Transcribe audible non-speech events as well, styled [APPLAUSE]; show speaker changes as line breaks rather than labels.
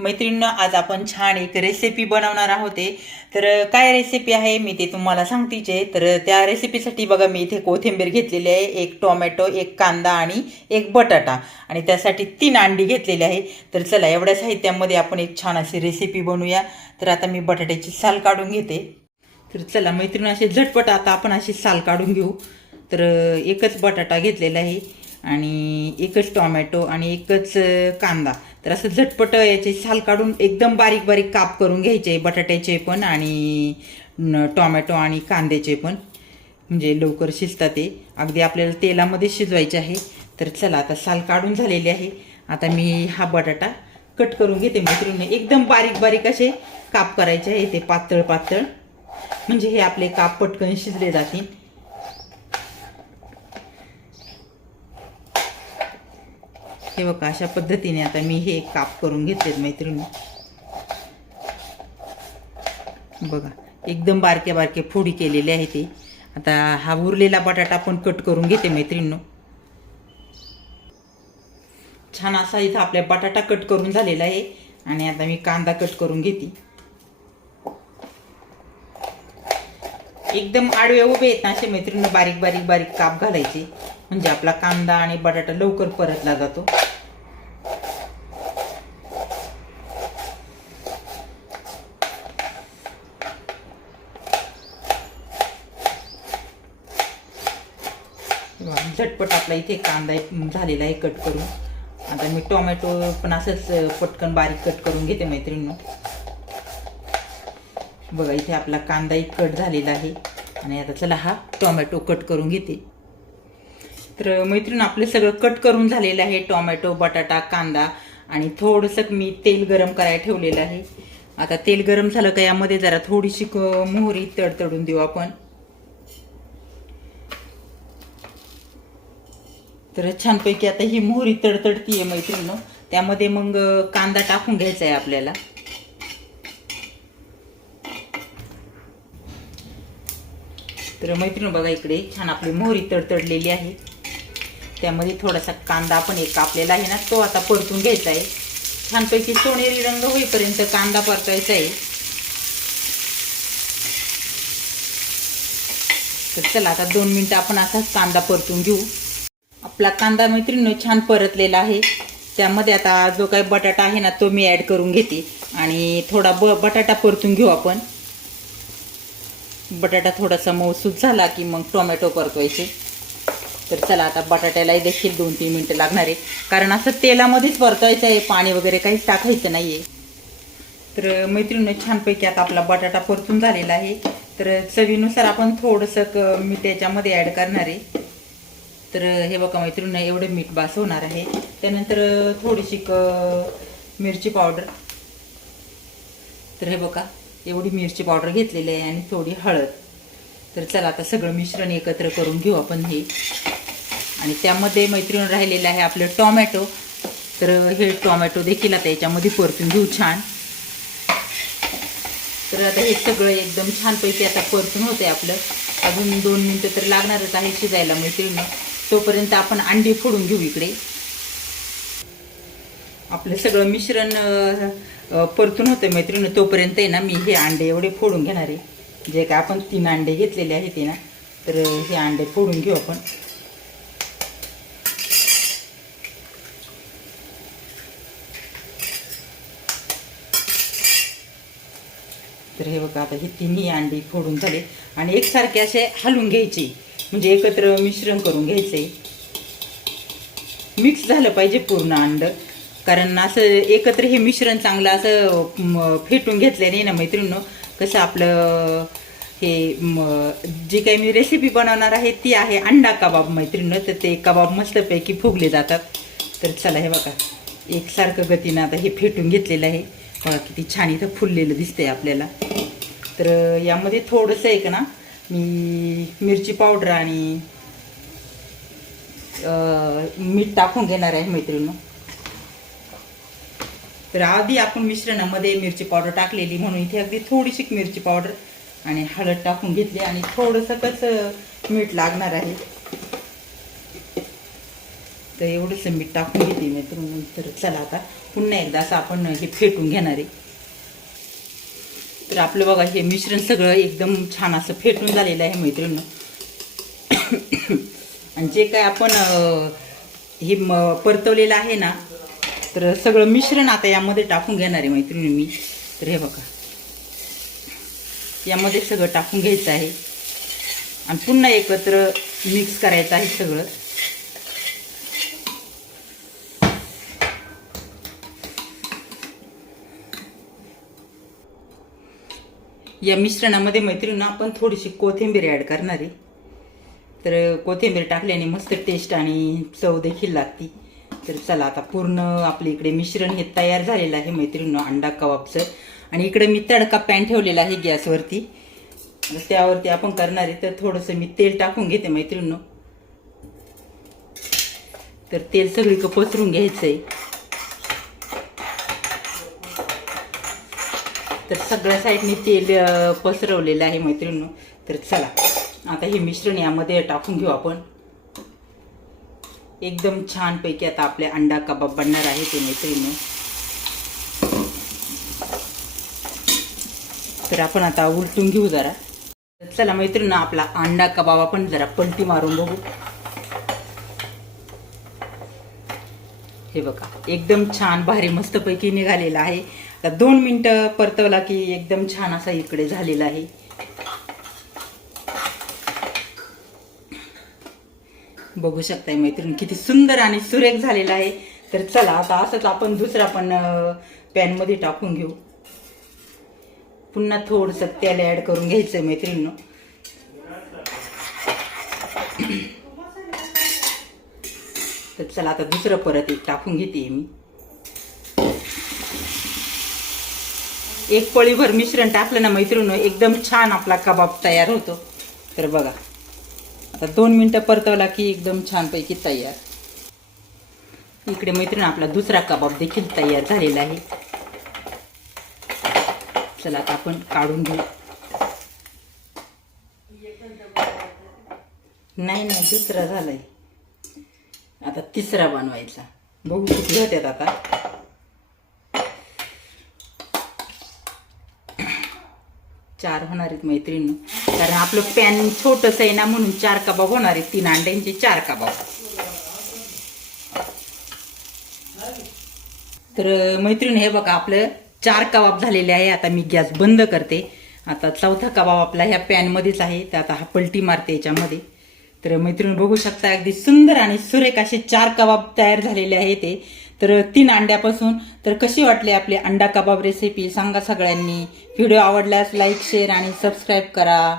मैत्रिणींना आज आपण छान एक रेसिपी बनवणार आहोत तर काय रेसिपी आहे मी ते तुम्हाला सांगतेचे. तर त्या रेसिपीसाठी बघा मी इथे कोथिंबीर घेतलेली आहे एक टोमॅटो एक कांदा आणि एक बटाटा. आणि त्यासाठी तीन अंडी घेतलेली आहे. तर चला एवढ्या साहित्यामध्ये आपण एक छान अशी रेसिपी बनवूया. तर आता मी बटाट्याची साल काढून घेते. तर चला मैत्रिणी असे झटपट आता आपण अशी साल काढून घेऊ. तर एकच बटाटा घेतलेला आहे आणि एकच टोमॅटो आणि एकच कांदा. तर असं झटपट याचे साल काढून एकदम बारीक बारीक काप करून घ्यायचे बटाट्याचे पण आणि टोमॅटो आणि कांद्याचे पण. म्हणजे लवकर शिजतात ते. अगदी आपल्याला तेलामध्ये शिजवायचे आहे. तर चला आता साल काढून झालेले आहे. आता मी हा बटाटा कट करून घेते. मैत्रिणी एकदम बारीक बारीक असे काप करायचे आहे. ते पातळ पातळ. म्हणजे हे आपले काप पटकन शिजले जातील. हे बघा अशा पद्धतीने आता मी हे काप करून घेतलेत मैत्रिणी. बघा एकदम बारके बारके फोडी केलेले आहे ते. आता हा उरलेला बटाटा पण कट करून घेते मैत्रिणींनो. छान असा इथं आपल्या बटाटा कट करून झालेला आहे आणि आता मी कांदा कट करून घेते. एकदम आडवे उभे आहेत ना असे मैत्रिणी बारीक बारीक बारीक काप घालायचे. म्हणजे आपला कांदा आणि बटाटा लवकर परतला जातो. चटपट झटपट आपला इथे कांदा एक झालेला आहे कट करून. आता मी टोमॅटो पण असंच पटकन बारीक कट करून घेते मैत्रिणीनं. बघा इथे आपला कांदाही कट झालेला आहे. आणि आता चला हा टोमॅटो कट करून घेते. तर मैत्रीण आपलं सगळं कट करून झालेलं आहे टोमॅटो बटाटा कांदा. आणि थोडंसं मी तेल गरम करायला ठेवलेलं आहे. आता तेल गरम झालं का यामध्ये जरा थोडीशी क- मोहरी तडतडून देऊ आपण. तर छानपैकी आता ही मोहरी तडतडती आहे मैत्रिणीनं. त्यामध्ये मग कांदा टाकून घ्यायचा आहे आपल्याला. तर मैत्रिणी बघा इकडे छान आपली मोहरी तडतडलेली आहे. त्यामध्ये थोडासा कांदा आपण एक कापलेला आहे ना तो आता परतून घ्यायचा आहे छानपैकी सोनेरी रंग होईपर्यंत कांदा परतायचा आहे तर चला आता दोन मिनटं आपण असाच कांदा परतून घेऊ. आपला कांदा मैत्रिणी छान परतलेला आहे. त्यामध्ये आता जो काही बटाटा आहे ना तो मी ॲड करून घेते. आणि थोडा ब बटाटा परतून घेऊ आपण. बटाटा थोडासा मऊसूत झाला की मग टोमॅटो परतवायचे. तर चला आता बटाट्यालाही देखील दोन तीन मिनटं लागणार आहे. कारण असं तेलामध्येच परतवायचं आहे पाणी वगैरे काहीच टाकायचं नाही आहे तर मैत्रिणी छानपैकी आता आपला बटाटा परतून झालेला आहे. तर चवीनुसार आपण थोडंसं क मी त्याच्यामध्ये ॲड करणार आहे. तर हे बघा मैत्रिणींना एवढं मीठ बास होणार आहे. त्यानंतर थोडीशी क मिरची पावडर. तर हे बघा एवढी मिरची पावडर घेतलेली आहे आणि थोडी हळद. तर चला आता सगळं मिश्रण एकत्र करून घेऊ आपण हे. आणि त्यामध्ये मैत्रीण राहिलेलं आहे आपलं टॉमॅटो. तर हे टॉमॅटो देखील आता याच्यामध्ये परतून घेऊ छान. तर आता हे सगळं एकदम छानपैकी आता परतून होते आपलं. अजून दोन मिनटं तर लागणारच आहे शिजायला मैत्रिणी तोपर्यंत आपण अंडी फोडून घेऊ इकडे. आपलं सगळं मिश्रण परतून होतं मैत्रिणी तोपर्यंत आहे ना मी हे अंडे एवढे फोडून घेणार आहे. जे काय आपण तीन अंडे घेतलेले आहेत ते ना तर हे अंडे फोडून घेऊ आपण. तर हे बघा आता हे तिन्ही अंडी फोडून झाले. आणि एकसारखे असे हलवून घ्यायचे. म्हणजे एकत्र मिश्रण करून घ्यायचं आहे मिक्स झालं पाहिजे पूर्ण अंड. कारण असं एकत्र हे मिश्रण चांगलं असं फेटून घेतल्याने ना मैत्रिणीनं कसं आपलं हे जी काही मी रेसिपी बनवणार आहे ती आहे अंडा कबाब मैत्रिणीनं. तर ते कबाब मस्तपैकी फुगले जातात. तर चला हे बघा एकसारखं गतीनं आता हे फेटून घेतलेलं आहे. बघा किती छान इथं फुललेलं दिसतंय आपल्याला. तर यामध्ये थोडंसं एक ना मी मिरची पावडर आणि मीठ टाकून घेणार आहे मैत्रिणी तर आधी आपण मिश्रणामध्ये मिरची पावडर टाकलेली म्हणून इथे अगदी थोडीशी मिरची पावडर आणि हळद टाकून घेतली आणि थोडंसं कसं मीठ लागणार आहे. तर एवढंसं मीठ टाकून घेते मैत्रिणी तर चला आता पुन्हा एकदा असं आपण हे फेटून घेणार आहे. तर आपलं बघा हे मिश्रण सगळं एकदम छान असं फेटून झालेलं आहे मैत्रिणी [COUGHS] आणि जे काय आपण हे म परतवलेलं आहे ना तर सगळं मिश्रण आता यामध्ये टाकून घेणार आहे मैत्रिणी मी. तर हे बघा. यामध्ये सगळं टाकून घ्यायचं आहे. आणि पुन्हा एकत्र मिक्स करायचं आहे सगळं. या मिश्रणामध्ये मैत्रिणींना आपण थोडीशी कोथिंबीर ॲड करणार. आहे तर कोथिंबीर टाकल्याने मस्त टेस्ट आणि चव देखील लागते. तर चला आता पूर्ण आपल्या इकडे मिश्रण हे तयार झालेलं आहे मैत्रिणींनो अंडा कबाबचं. आणि इकडे मी तडका पॅन ठेवलेला आहे गॅसवरती. त्यावरती आपण करणार आहे तर थोडंसं मी तेल टाकून घेते मैत्रिणींनो तर तेल सगळीकडं पसरून घ्यायचं आहे तर सगळ्या साईडने तेल पसरवलेलं आहे मैत्रिणींनो. तर चला आता हे मिश्रण यामध्ये टाकून घेऊ आपण. एकदम छानपैकी आता आपले अंडा कबाब बनणार आहे ते मैत्रिणींनो. तर आपण आता उलटून घेऊ जरा. तर चला मैत्रिणींनो आपला अंडा कबाब आपण जरा पलटी मारून बघू. हे बघा एकदम छान भारी मस्तपैकी निघालेला आहे. आता दोन मिनटं परतवला की एकदम छान असा इकडे झालेला आहे. बघू शकताय मैत्रीण किती सुंदर आणि सुरेख झालेला आहे. तर चला आता असंच आपण दुसरा पण पॅनमध्ये टाकून घेऊ. पुन्हा थोडंसं तेल ॲड करून घ्यायचं मैत्रिणीनं. तर चला आता दुसरं परत एक टाकून घेते मी. एक पळीभर मिश्रण टाकलं ना मैत्रिणी एकदम छान आपला कबाब तयार होतो. तर बघा आता दोन मिनटं परतवला की एकदम छानपैकी तयार. इकडे मैत्रीण आपला दुसरा कबाब देखील तयार झालेला आहे. चला आता आपण काढून घेऊ. नाही नाही दुसरा झालाय. आता तिसरा बनवायचा. बघू कुठल्या त्यात आता. चार होणार आहेत मैत्रिणी. कारण आपलं पॅन छोटंसं आहे ना म्हणून चार कबाब होणार आहेत. तीन अंड्यांचे चार कबाब. तर मैत्रीण हे बघा आपलं चार कबाब झालेले आहे. आता मी गॅस बंद करते. आता चौथा कबाब आपला ह्या पॅनमध्येच आहे. तर आता हा पलटी मारते याच्यामध्ये. तर मैत्रीण बघू शकता अगदी सुंदर आणि सुरेख असे चार कबाब तयार झालेले आहे ते. तर तीन अंड्यापासून तर कशी वाटली आपली अंडा कबाब रेसिपी सांगा सगळ्यांनी. व्हिडिओ आवडल्यास लाईक शेअर आणि सबस्क्राईब करा.